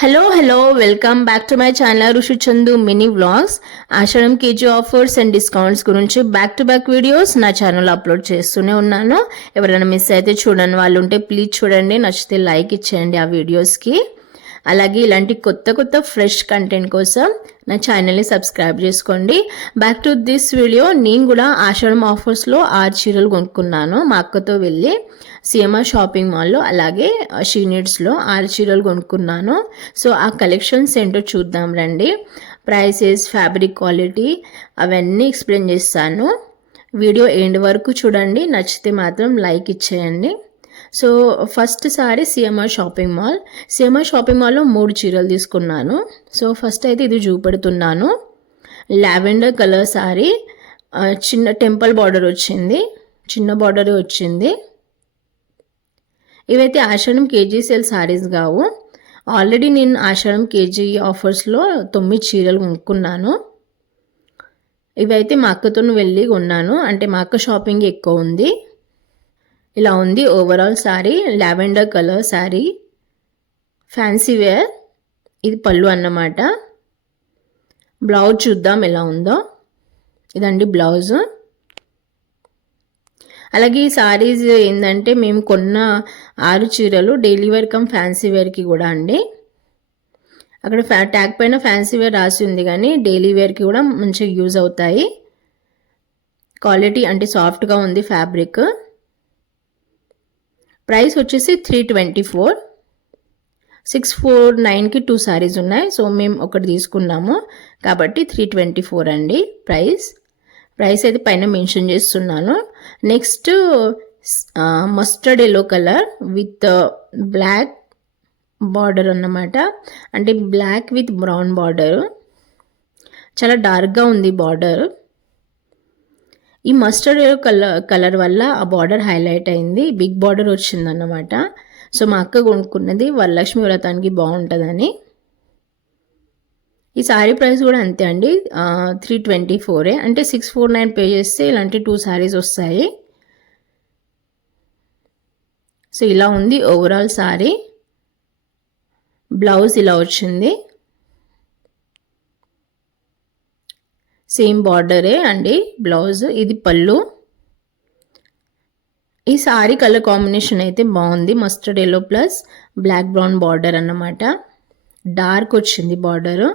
Hello welcome back to my channel Rishi Chandu mini vlogs. Ashadham కేజీ offers and discounts గురించి back to back videos నా ఛానల్లో upload చేస్తూనే ఉన్నాను. ఎవరైనా మిస్ అయితే చూడని వాళ్ళు ఉంటే ప్లీజ్ చూడండి, నచ్చితే లైక్ ఇచ్చేయండి ఆ వీడియోస్కి. అలాగే ఇలాంటి కొత్త ఫ్రెష్ కంటెంట్ కోసం నా ఛానల్ని సబ్స్క్రైబ్ చేసుకోండి. Back to this video. నేను కూడా ఆషాఢం ఆఫర్స్లో 6 చీరలు కొనుక్కున్నాను మా అక్కతో వెళ్ళి సిఎంఆర్ షాపింగ్ మాల్లో. అలాగే షీ నీడ్స్లో 6 చీరలు కొనుక్కున్నాను. సో ఆ కలెక్షన్స్ ఏంటో చూద్దాం రండి. ప్రైసెస్, ఫ్యాబ్రిక్ క్వాలిటీ అవన్నీ ఎక్స్ప్లెయిన్ చేస్తాను. వీడియో ఎండ్ వరకు చూడండి, నచ్చితే మాత్రం లైక్ ఇచ్చేయండి. So first sorry CMR shopping మాల్లో 3 చీరలు తీసుకున్నాను. సో ఫస్ట్ అయితే ఇది చూపెడుతున్నాను. లావెండర్ కలర్ సారీ, చిన్న టెంపుల్ బార్డర్ వచ్చింది, చిన్న బార్డర్ వచ్చింది. ఇవైతే ఆషాఢం కేజీ సేల్ సారీస్ కావు. ఆల్రెడీ నేను ఆషాఢం కేజీ ఆఫర్స్లో 9 చీరలు కొనుక్కున్నాను. ఇవైతే మా అక్కతో వెళ్ళి కొన్నాను, అంటే మా అక్క షాపింగ్ ఎక్కువ ఉంది. ఇలా ఉంది overall sari. Lavender colour sari, fancy wear. ఇది పళ్ళు అన్నమాట. బ్లౌజ్ చూద్దాం ఎలా ఉందో. ఇదండి బ్లౌజ్. అలాగే ఈ సారీస్ ఏంటంటే మేము కొన్న 6 చీరలు డైలీ వేర్ కమ్ ఫ్యాన్సీ వేర్కి కూడా అండి. అక్కడ ట్యాగ్ పైన ఫ్యాన్సీ వేర్ రాసి ఉంది, కానీ డైలీ వేర్కి కూడా మంచిగా యూజ్ అవుతాయి. క్వాలిటీ అంటే సాఫ్ట్గా ఉంది ఫ్యాబ్రిక్. ప్రైస్ వచ్చేసి 324. 649కి 2 సారీస్ ఉన్నాయి. సో మేము ఒకటి తీసుకున్నాము కాబట్టి 324 అండి ప్రైస్ అయితే పైన మెన్షన్ చేస్తున్నాను. Next mustard yellow colour with black border అన్నమాట. అంటే బ్లాక్ విత్ బ్రౌన్ బార్డర్, చాలా డార్క్గా ఉంది బార్డర్. ఈ మస్టర్డ్ ఎల్లో కలర్ వల్ల ఆ బార్డర్ హైలైట్ అయింది, బిగ్ బార్డర్ వచ్చిందన్నమాట. సో మా అక్క కొనుక్కున్నది వరలక్ష్మి వ్రతానికి బాగుంటుందని. ఈ సారీ ప్రైస్ కూడా అంతే అండి, 324. అంటే 649 పే చేస్తే ఇలాంటి 2 సారీస్ వస్తాయి. సో ఇలా ఉంది ఓవరాల్ సారీ. బ్లౌజ్ ఇలా వచ్చింది, సేమ్ బార్డరే అండి బ్లౌజ్. ఇది పళ్ళు. ఈ సారీ కలర్ కాంబినేషన్ అయితే బాగుంది, mustard yellow plus black brown border అన్నమాట. డార్క్ వచ్చింది border.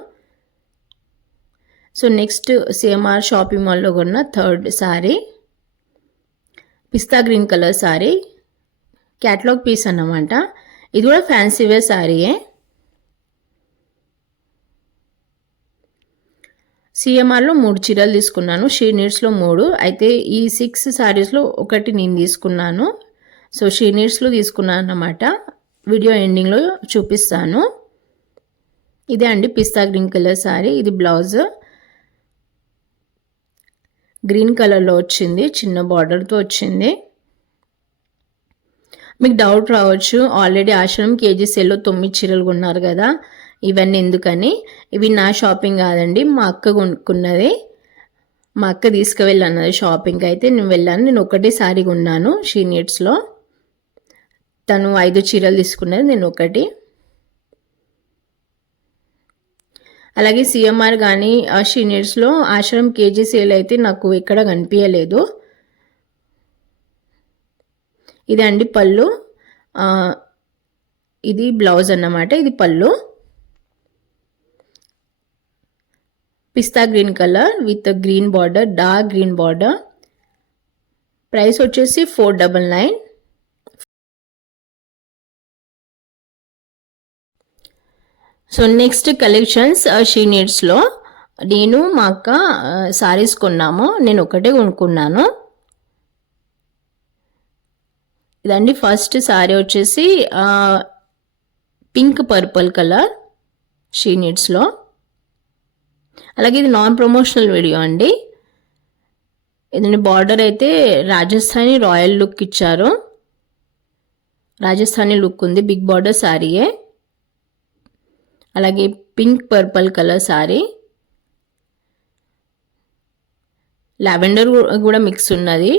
So next CMR shopping మాల్లో కొన్న 3rd sari, pista green colour sari, catalogue piece అన్నమాట. ఇది కూడా ఫ్యాన్సీ వేర్ సారీయే. సిఎంఆర్లో 3 చీరలు తీసుకున్నాను, షీ నీడ్స్లో 3. అయితే ఈ 6 సారీస్లో ఒకటి నేను తీసుకున్నాను. సో షీ నీడ్స్లో తీసుకున్నాను అన్నమాట. వీడియో ఎండింగ్లో చూపిస్తాను. ఇదే అండి పిస్తా గ్రీన్ కలర్ సారీ. ఇది బ్లౌజ్ గ్రీన్ కలర్లో వచ్చింది, చిన్న బార్డర్తో వచ్చింది. మీకు డౌట్ రావచ్చు, ఆల్రెడీ ఆశ్రమం కేజీ సేల్లో 9 చీరలు కొన్నారు కదా, ఇవన్నీ ఎందుకని. ఇవి నా షాపింగ్ కాదండి, మా అక్క కొనుక్కున్నది. మా అక్క తీసుకువెళ్ళన్నది షాపింగ్కి. అయితే నేను వెళ్ళాను. నేను ఒకటే సారీ కొన్నాను షీ నీడ్స్లో. తను 5 చీరలు తీసుకున్నది, నేను ఒకటి. అలాగే సిఎంఆర్ కానీ షీ నీడ్స్లో ఆశ్రమం కేజీ సేల్ అయితే నాకు ఎక్కడ కనిపించలేదు. ఇది అండి పళ్ళు, ఇది బ్లౌజ్ అన్నమాట. ఇది పళ్ళు, pista green colour with green border, dark green border. Price వచ్చేసి 499. సో నెక్స్ట్ కలెక్షన్స్ షీ నీడ్స్లో నేను మా అక్క సారీస్ కొన్నాము. నేను ఒకటే కొనుక్కున్నాను. ఇదండి ఫస్ట్ సారీ వచ్చేసి పింక్ పర్పుల్ కలర్ షీ నీడ్స్లో. అలాగే ఇది నాన్ ప్రమోషనల్ వీడియో అండి. ఇదండి బార్డర్ అయితే రాజస్థానీ రాయల్ లుక్ ఇచ్చారు, రాజస్థానీ లుక్ ఉంది, బిగ్ బార్డర్ సారీయే. అలాగే pink purple colour sorry, lavender కూడా మిక్స్ ఉన్నది,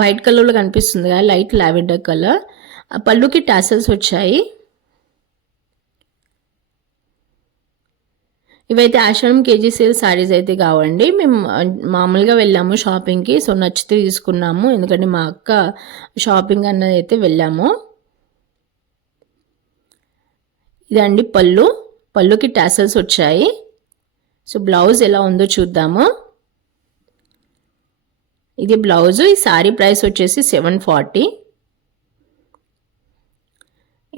వైట్ కలర్లో కనిపిస్తుంది కదా, లైట్ లావెండర్ కలర్. పళ్ళుకి టాసల్స్ వచ్చాయి. ఇవైతే ఆశ్రమం కేజీ సేల్ సారీస్ అయితే కావండి. మేము మామూలుగా వెళ్ళాము షాపింగ్కి. సో నచ్చితే తీసుకున్నాము, ఎందుకంటే మా అక్క షాపింగ్ అన్నది అయితే వెళ్ళాము. ఇదండి పళ్ళుకి టాసల్స్ వచ్చాయి. సో బ్లౌజ్ ఎలా ఉందో చూద్దాము. ఇది బ్లౌజ్. ఈ సారీ ప్రైస్ వచ్చేసి 740.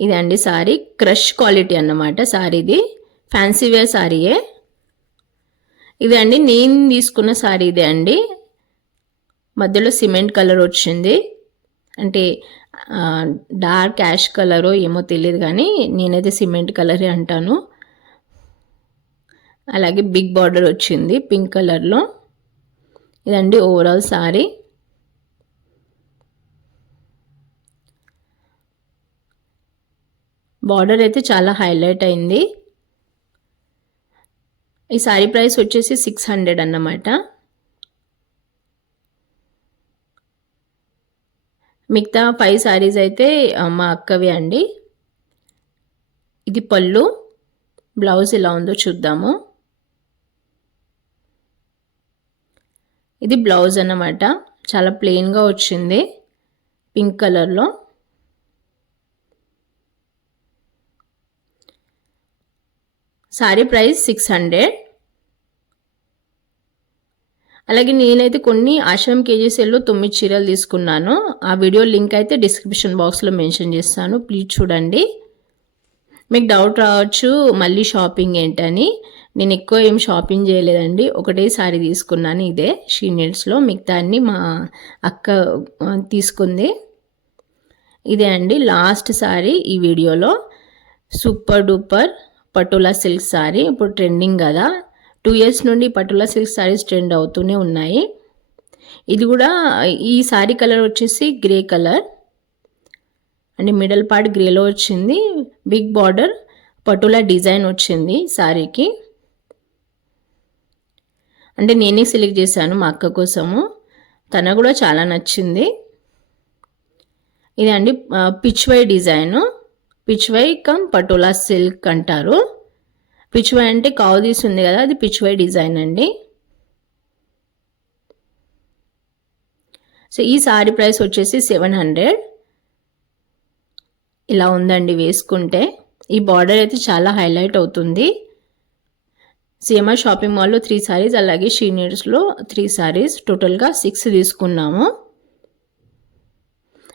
ఇదండి సారీ, క్రష్ క్వాలిటీ అన్నమాట సారీది. Fancy wear సారీయే. ఇదే అండి నేను తీసుకున్న సారీ. ఇదే అండి, మధ్యలో సిమెంట్ కలర్ వచ్చింది. అంటే డార్క్ యాష్ కలరో ఏమో తెలియదు, కానీ నేనైతే సిమెంట్ కలరే అంటాను. అలాగే బిగ్ బార్డర్ వచ్చింది పింక్ కలర్లో. ఇదండి ఓవరాల్ సారీ. బార్డర్ అయితే చాలా హైలైట్ అయింది. ఈ సారీ ప్రైస్ వచ్చేసి 600 అన్నమాట. మిగతా 5 సారీస్ అయితే మా అక్కవి అండి. ఇది పళ్ళు. బ్లౌజ్ ఎలా ఉందో చూద్దాము. ఇది బ్లౌజ్ అన్నమాట. చాలా ప్లెయిన్గా వచ్చింది పింక్ కలర్లో. Sorry price 600. అలాగే నేనైతే కొన్ని ఆశ్రమం కేజీ సేల్లో 9 చీరలు తీసుకున్నాను. ఆ వీడియో లింక్ అయితే డిస్క్రిప్షన్ బాక్స్లో మెన్షన్ చేస్తాను, ప్లీజ్ చూడండి. మీకు డౌట్ రావచ్చు మళ్ళీ షాపింగ్ ఏంటని. నేను ఎక్కువ ఏం షాపింగ్ చేయలేదండి, ఒకటే సారీ తీసుకున్నాను, ఇదే షీ నీడ్స్లో. మిగతాన్ని మా అక్క తీసుకుంది. ఇదే అండి లాస్ట్ సారీ ఈ వీడియోలో. Super duper patola silk sorry. ఇప్పుడు ట్రెండింగ్ కదా, 2 years నుండి పటోలా సిల్క్ సారీస్ ట్రెండ్ అవుతూనే ఉన్నాయి. ఇది కూడా ఈ సారీ కలర్ వచ్చేసి grey colour and middle part గ్రేలో వచ్చింది. బిగ్ బార్డర్ పటోలా డిజైన్ వచ్చింది సారీకి. అంటే నేనే సెలెక్ట్ చేశాను మా అక్క కోసము, తన కూడా చాలా నచ్చింది. ఇదండి Pichwai design. Pichwai come patola silk అంటారు. పిచ్వై అంటే కావు తీస్తుంది కదా, అది పిచ్వై డిజైన్ అండి. సో ఈ సారీ ప్రైస్ వచ్చేసి 700. ఇలా ఉందండి వేసుకుంటే. ఈ బార్డర్ అయితే చాలా హైలైట్ అవుతుంది. సిఎంఆర్ షాపింగ్ మాల్లో 3 సారీస్, అలాగే షీ నీడ్స్లో 3 సారీస్, టోటల్గా 6 తీసుకున్నాము.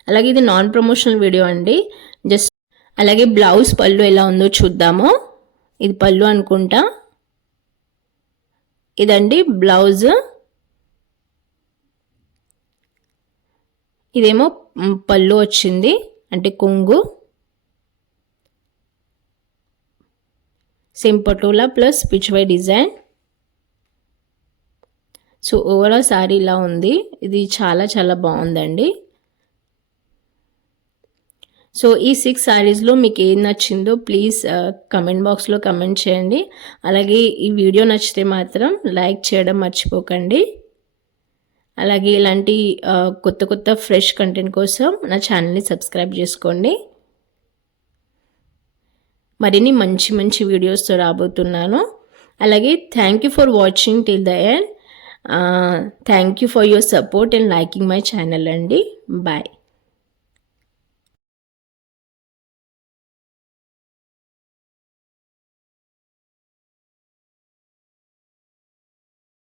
అలాగే ఇది నాన్ ప్రమోషనల్ వీడియో అండి, జస్ట్. అలాగే బ్లౌజ్ పళ్ళు ఎలా ఉందో చూద్దాము. ఇది పళ్ళు అనుకుంటా. ఇదండి బ్లౌజ్. ఇదేమో పళ్ళు వచ్చింది, అంటే కొంగు. Same patola plus Pichwai design. So overall sorry ఇలా ఉంది. ఇది చాలా చాలా బాగుందండి. సో ఈ 6 సారీస్లో మీకు ఏం నచ్చిందో ప్లీజ్ కమెంట్ బాక్స్లో కమెంట్ చేయండి. అలాగే ఈ వీడియో నచ్చితే మాత్రం లైక్ చేయడం మర్చిపోకండి. అలాగే ఇలాంటి కొత్త కొత్త ఫ్రెష్ కంటెంట్ కోసం నా ఛానల్ని సబ్స్క్రైబ్ చేసుకోండి. మరిన్ని మంచి మంచి వీడియోస్తో రాబోతున్నాను. అలాగే thank you for watching till the end. Thank you for your support and liking my channel అండి. బాయ్.